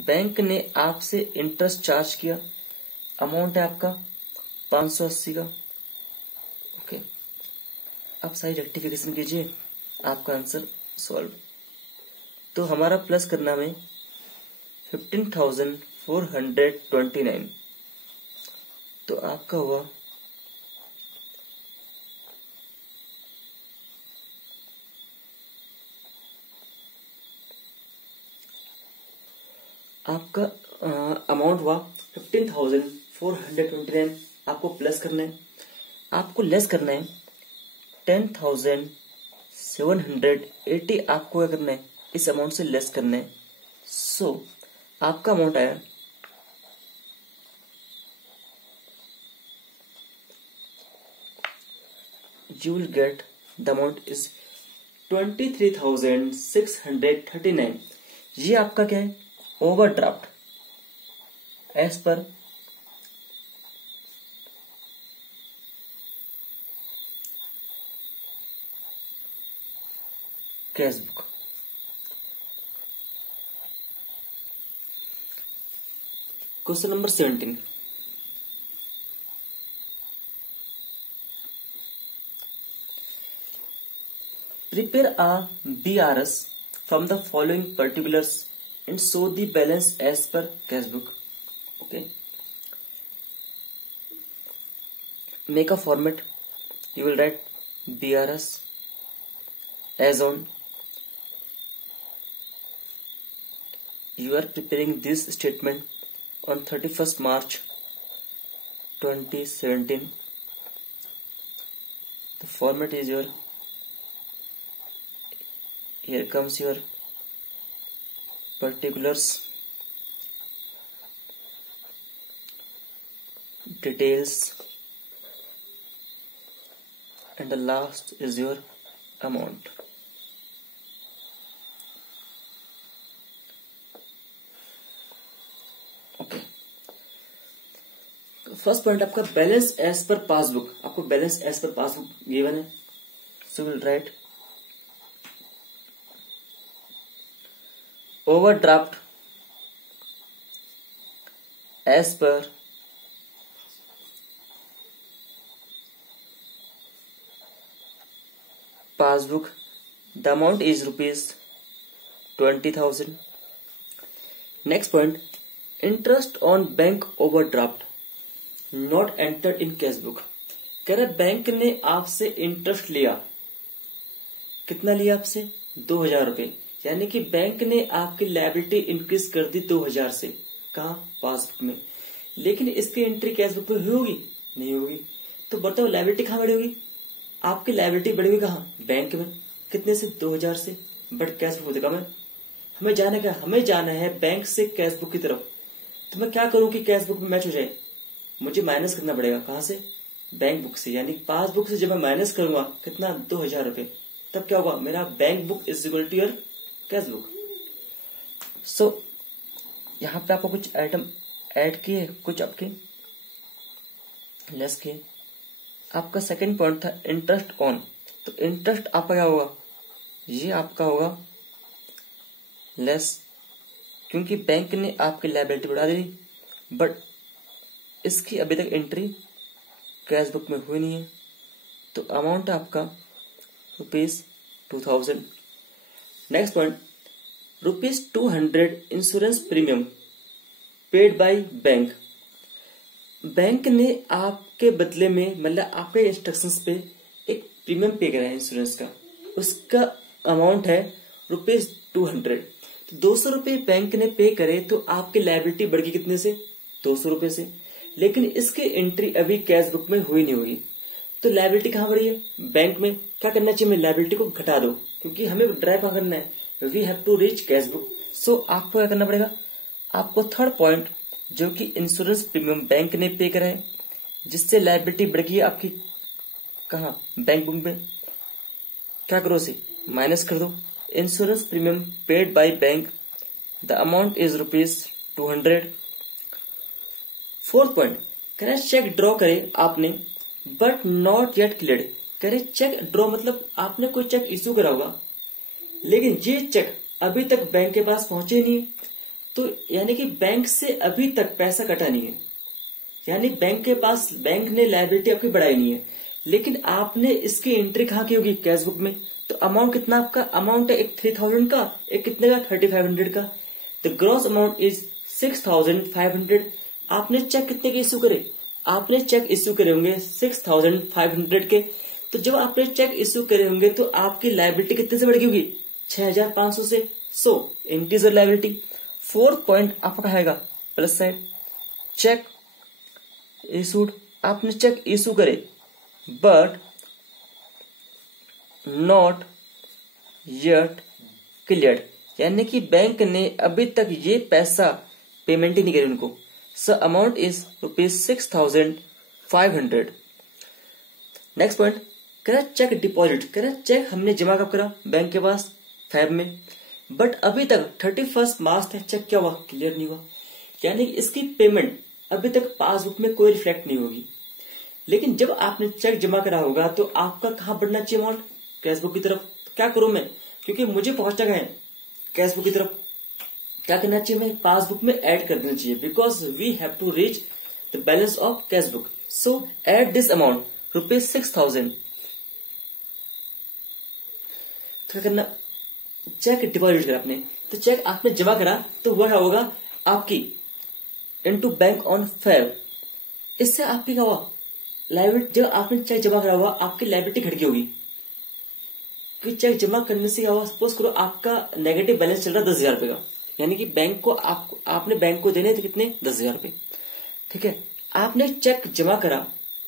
Bank ने आपसे interest charge किया, अमाउंट है आपका 580 का। ओके, आप सारी रेक्टिफिकेशन कीजिए, आपका आंसर सॉल्व। तो हमारा प्लस करना में 15,429, तो आपका हुआ आपका अमाउंट हुआ 15,429। आपको प्लस करना है, आपको लेस करना है 10,780। आपको क्या करना है, इस अमाउंट से लेस करना है। सो आपका अमाउंट आया you will get the amount is 23,639। ये आपका क्या है, overdraft as per cash book. Question number 17, prepare a BRS from the following particulars and show the balance as per cash book. Okay, make a format. You will write BRS as on. You are preparing this statement on 31st March 2017. The format is your, here comes your particulars, details, and the last is your amount. Okay, first point आपका balance as per passbook. आपको balance as per passbook given है, so will write overdraft as per passbook, the amount is ₹20,000। Next point, interest on bank overdraft not entered in cash book. कह रहा bank ने आपसे interest लिया, कितना लिया आपसे, 2,000 रुपए, यानी कि बैंक ने आपकी लायबिलिटी इंक्रीज कर दी 2,000 से। कहा, पासबुक में। लेकिन इसकी एंट्री कैश बुक में होगी, नहीं होगी। तो बताओ लायबिलिटी कहाँ बढ़ी होगी, आपकी लायबिलिटी बढ़ी हुई कहाँ, बैंक में। कितने से, 2,000 से, बट कैश बुक होते कम है। हमें जाना क्या, हमें जाना है बैंक से कैश बुक की तरफ। तो मैं क्या करूं कि कैश बुक में मैच हो जाए, मुझे माइनस करना पड़ेगा, कहां से, बैंक बुक से। यानी पासबुक से जब मैं माइनस करूंगा कितना, 2,000 रुपए, तब क्या होगा, मेरा bank book is equal to your cash book. So यहाँ पे आपको कुछ आइटम ऐड किए, कुछ आपके लेस किए। आपका सेकंड पॉइंट था इंटरेस्ट ऑन, तो इंटरेस्ट आपका क्या होगा, ये आपका होगा लेस, क्योंकि बैंक ने आपकी लायबिलिटी बढ़ा दी, बट इसकी अभी तक एंट्री कैश बुक में हुई नहीं है। तो अमाउंट आपका ₹2,000। Next point, ₹200 insurance premium paid by bank. Bank ने आपके बदले में, मतलब आपके इंस्ट्रक्शंस पे एक प्रीमियम पे करा है इंश्योरेंस का, उसका अमाउंट है ₹200। तो 200 रुपए बैंक ने पे करे तो आपकी लायबिलिटी बढ़ गई कितने से, 200 रुपए से। लेकिन इसकी एंट्री अभी कैश बुक में हुई नहीं होगी, तो लायबिलिटी कहाँ बढ़ी है, बैंक में। क्या करना चाहिए, मैं लायबिलिटी को घटा दो, क्योंकि हमें ड्राइव कहाँ करना है, we have to reach cash book. So आपको क्या करना पड़ेगा, आपको थर्ड पॉइंट जो कि इंश्योरेंस प्रीमियम बैंक ने पे करा है, जिससे लायबिलिटी बढ़ गई है आपकी कहाँ, बैंक बुक में, क्या करो, उसे माइनस कर दो। Insurance premium paid by bank, the amount is ₹200। Fourth point, कह रहे चेक ड्रॉ करे आपने बट नॉट येट क्लियर्ड। कह रहे चेक ड्रॉ मतलब आपने कोई चेक इश्यू करा होगा, लेकिन ये चेक अभी तक बैंक के पास पहुंचे नहीं, तो यानी कि बैंक से अभी तक पैसा कटा नहीं है, यानी बैंक ने लायबिलिटी आपकी बढ़ाई नहीं है, लेकिन आपने इसकी एंट्री कहाँ की होगी, कैश बुक में। तो अमाउंट कितना आपका अमाउंट है, एक 3000 का, एक कितने का 3500 का। The gross amount is 6500। आपने चेक कितने के इश्यू करे, आपने चेक इश्यू करे होंगे 6500 के। तो जब आपने चेक इश्यू करे होंगे तो आपकी लायबिलिटी कितने से बढ़ गई होगी, 6500 से। सो इंटीजर लायबिलिटी। फोर्थ पॉइंट आपका आएगा प्लस साइड, चेक इशूड। आपने चेक इशू करे बट नॉट येट क्लियर्ड, यानी कि बैंक ने अभी तक ये पैसा पेमेंट ही नहीं करी उनको। सो अमाउंट इज ₹6500। नेक्स्ट पॉइंट, करा चेक डिपॉजिट। करा चेक हमने जमा कब करा, बैंक के पास फैब में, बट अभी तक 31 मार्च तक चेक क्या हुआ, क्लियर नहीं हुआ, यानी कि इसकी पेमेंट अभी तक पासबुक में कोई रिफ्लेक्ट नहीं होगी। लेकिन जब आपने चेक जमा करा होगा तो आपका कहां बढ़ना चाहिए अमाउंट, कैश बुक की तरफ। तो क्या करूं मैं, क्योंकि मुझे पहुंचना है कैश बुक की तरफ, क्या करना चाहिए, मैं पासबुक में ऐड कर देना चाहिए, because we have to reach the balance of cash book. So add this amount ₹6000। क्या करना, चेक डिपॉजिट करा आपने, तो चेक आपने जमा करा तो वह होगा आपकी इनटू बैंक ऑन फेब। इससे आपकी क्या हुआ, लायबिलिटी, जब आपने चेक जमा करा हुआ आपकी लायबिलिटी घट गई होगी। कि चेक जमा करने से क्या हुआ, सपोज करो आपका नेगेटिव बैलेंस चल रहा 10,000 रुपए का, यानी कि बैंक को आपने बैंक को देने थे कितने, 10,000 रुपए, ठीक है। आपने चेक जमा करा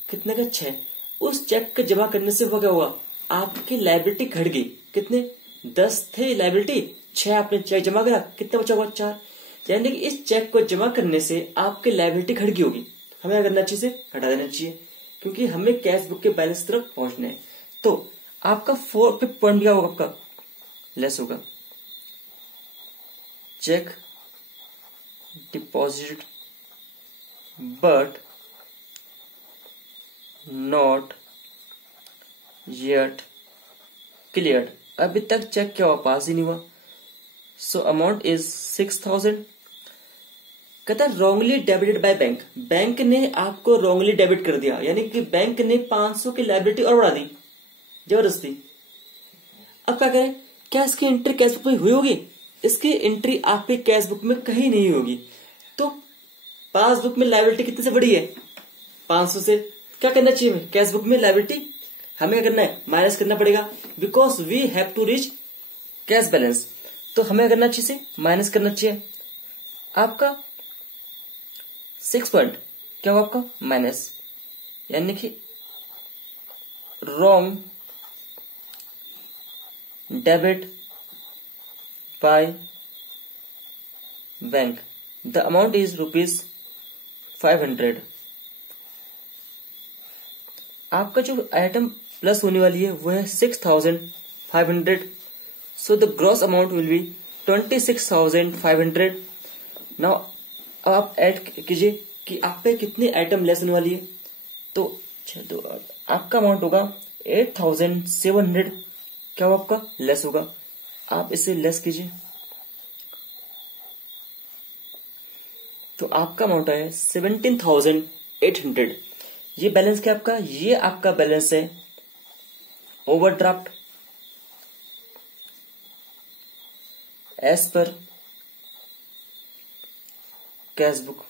कितने का, 6। उस चेक के जमा करने से हुआ क्या हुआ, आपकी लायबिलिटी घट गई, कितने 10 थे लायबिलिटी, 6 आपने चेक जमा करा, कितना बचा हुआ 4। यानी कि इस चेक को जमा करने से आपकी लायबिलिटी घट गई होगी, हमें क्या करना चाहिए, हटा देना चाहिए, क्योंकि हमें कैश बुक के बैलेंस तरफ पहुंचना है। तो आपका 4 पॉइंट क्या होगा, आपका लेस होगा, cheque deposit but not yet cleared. अभी तक चेक क्या हुआ, पास ही नहीं हुआ। So amount is 6000। कहता है wrongly debited by bank, bank ने आपको रॉन्गली डेबिट कर दिया, यानी कि बैंक ने 500 की लायबिलिटी और बढ़ा दी जबरदस्ती। अब क्या करें, क्या इसकी एंट्री कैश बुक में हुई होगी, इसकी एंट्री आपके कैश बुक में कहीं नहीं होगी। तो पासबुक में लायबिलिटी कितने से बढ़ी है, 500 से। क्या करना चाहिए, कैश बुक में लायबिलिटी हमें क्या करना है, माइनस करना पड़ेगा, because we have to reach cash balance. तो हमें करना चाहिए, माइनस करना चाहिए। आपका 6 पॉइंट क्या होगा, आपका माइनस, यानी कि wrong debit by bank, the amount is ₹500। आपका जो आइटम प्लस होने वाली है वो है 6500। So the gross amount will be 26,500। Now अब आप ऐड कीजिए कि आप पे कितनी आइटम लेस होने वाली है। तो 6 2 8, आपका अमाउंट होगा 8700, क्या होगा आपका, लेस होगा। आप इसे लेस कीजिए तो आपका अमाउंट है 17,800। ये बैलेंस क्या आपका, ये आपका बैलेंस है overdraft as per cash book.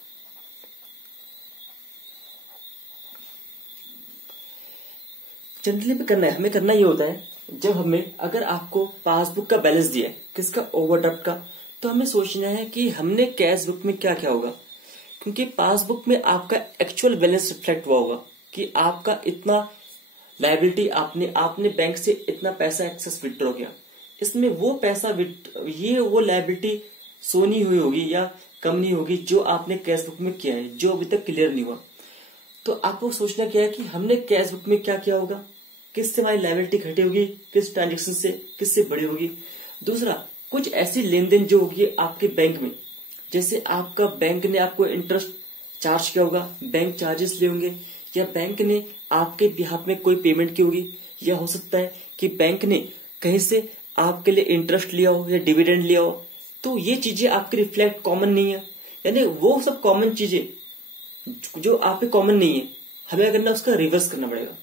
Generally में करना है, हमें करना ये होता है, जब हमें अगर आपको पासबुक का बैलेंस दिया है किसका, ओवरड्राफ्ट का, तो हमें सोचना है कि हमने कैश बुक में क्या क्या होगा, क्योंकि पासबुक में आपका एक्चुअल बैलेंस रिफ्लेक्ट हुआ होगा कि आपका इतना लायबिलिटी, आपने बैंक से इतना पैसा एक्सेस विड्रॉ किया, इसमें वो पैसा ये वो लायबिलिटी शो नहीं हुई होगी या कम नहीं होगी जो आपने कैश बुक में किया है, जो अभी तक क्लियर नहीं हुआ। तो आपको सोचना क्या है कि हमने कैश बुक में क्या किया होगा, किससे हमारी लायबिलिटी घटी होगी, किस ट्रांजेक्शन से, किससे बढ़ी होगी। दूसरा, कुछ ऐसी लेन देन जो होगी आपके बैंक में, जैसे आपका बैंक ने आपको इंटरेस्ट चार्ज किया होगा, बैंक चार्जेस लिए होंगे, या बैंक ने आपके बिहाफ में कोई पेमेंट की होगी, या हो सकता है कि बैंक ने कहीं से आपके लिए इंटरेस्ट लिया हो या डिविडेंड लिया हो, तो ये चीजें आपके रिफ्लेक्ट कॉमन नहीं है, यानी वो सब कॉमन चीजें जो आप पे कॉमन नहीं है, हमें करना उसका रिवर्स करना पड़ेगा।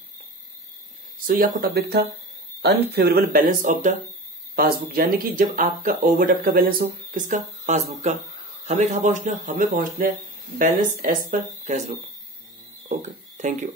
सो ये आपका टॉपिक था unfavourable balance of the passbook, यानी कि जब आपका ओवरड्राफ्ट का बैलेंस हो, किसका, पासबुक का, हमें कहां पहुंचना है, हमें पहुंचना है balance as per cash book. Okay, thank you.